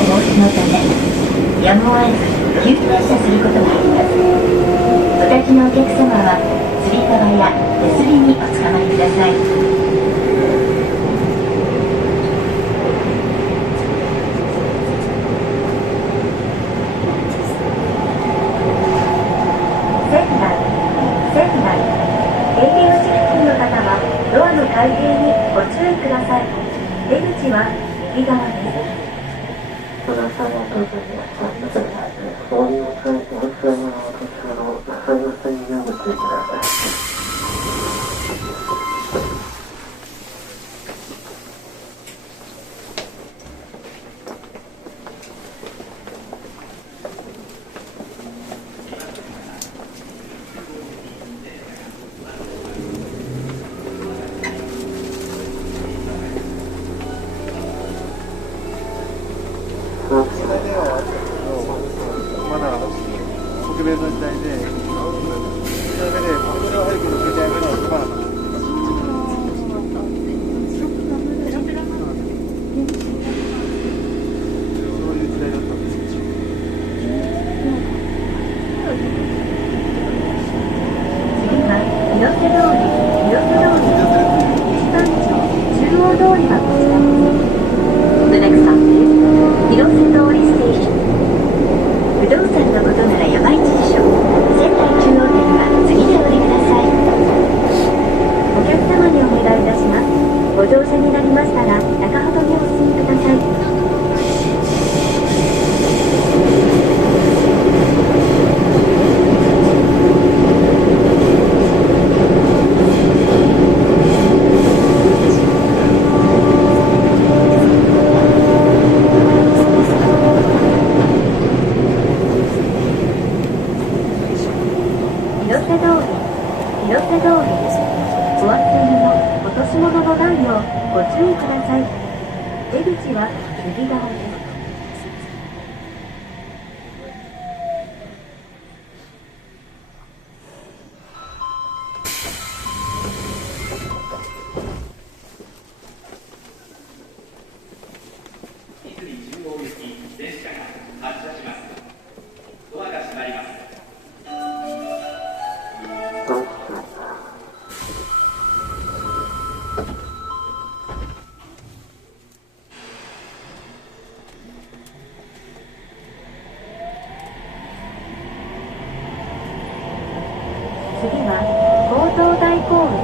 申しのため、やむを得ず急停車することがあります。お立ちのお客様はつり革や手すりにおつかまりください。開閉にご注意ください。出口は右側です。まだ北米の時代で、それで国領配給の携帯が飛ばなかった。そういう時代だったんです。次は広瀬通り、三条中央通りはこちらです。The next stop is 広瀬通りステーション。不動産のことなら山一でしょう。仙台中央店は次でお降りください。お客様にお願いいたします。ご乗車になりましたら中ほどにお進みください。お忘れの落とし物のないようご注意ください。出口は右側です。次は江東大公園、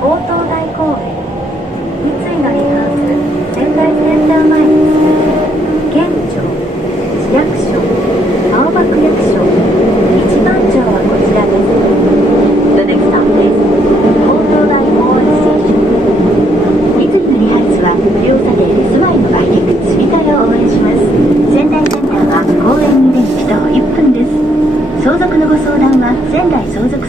江東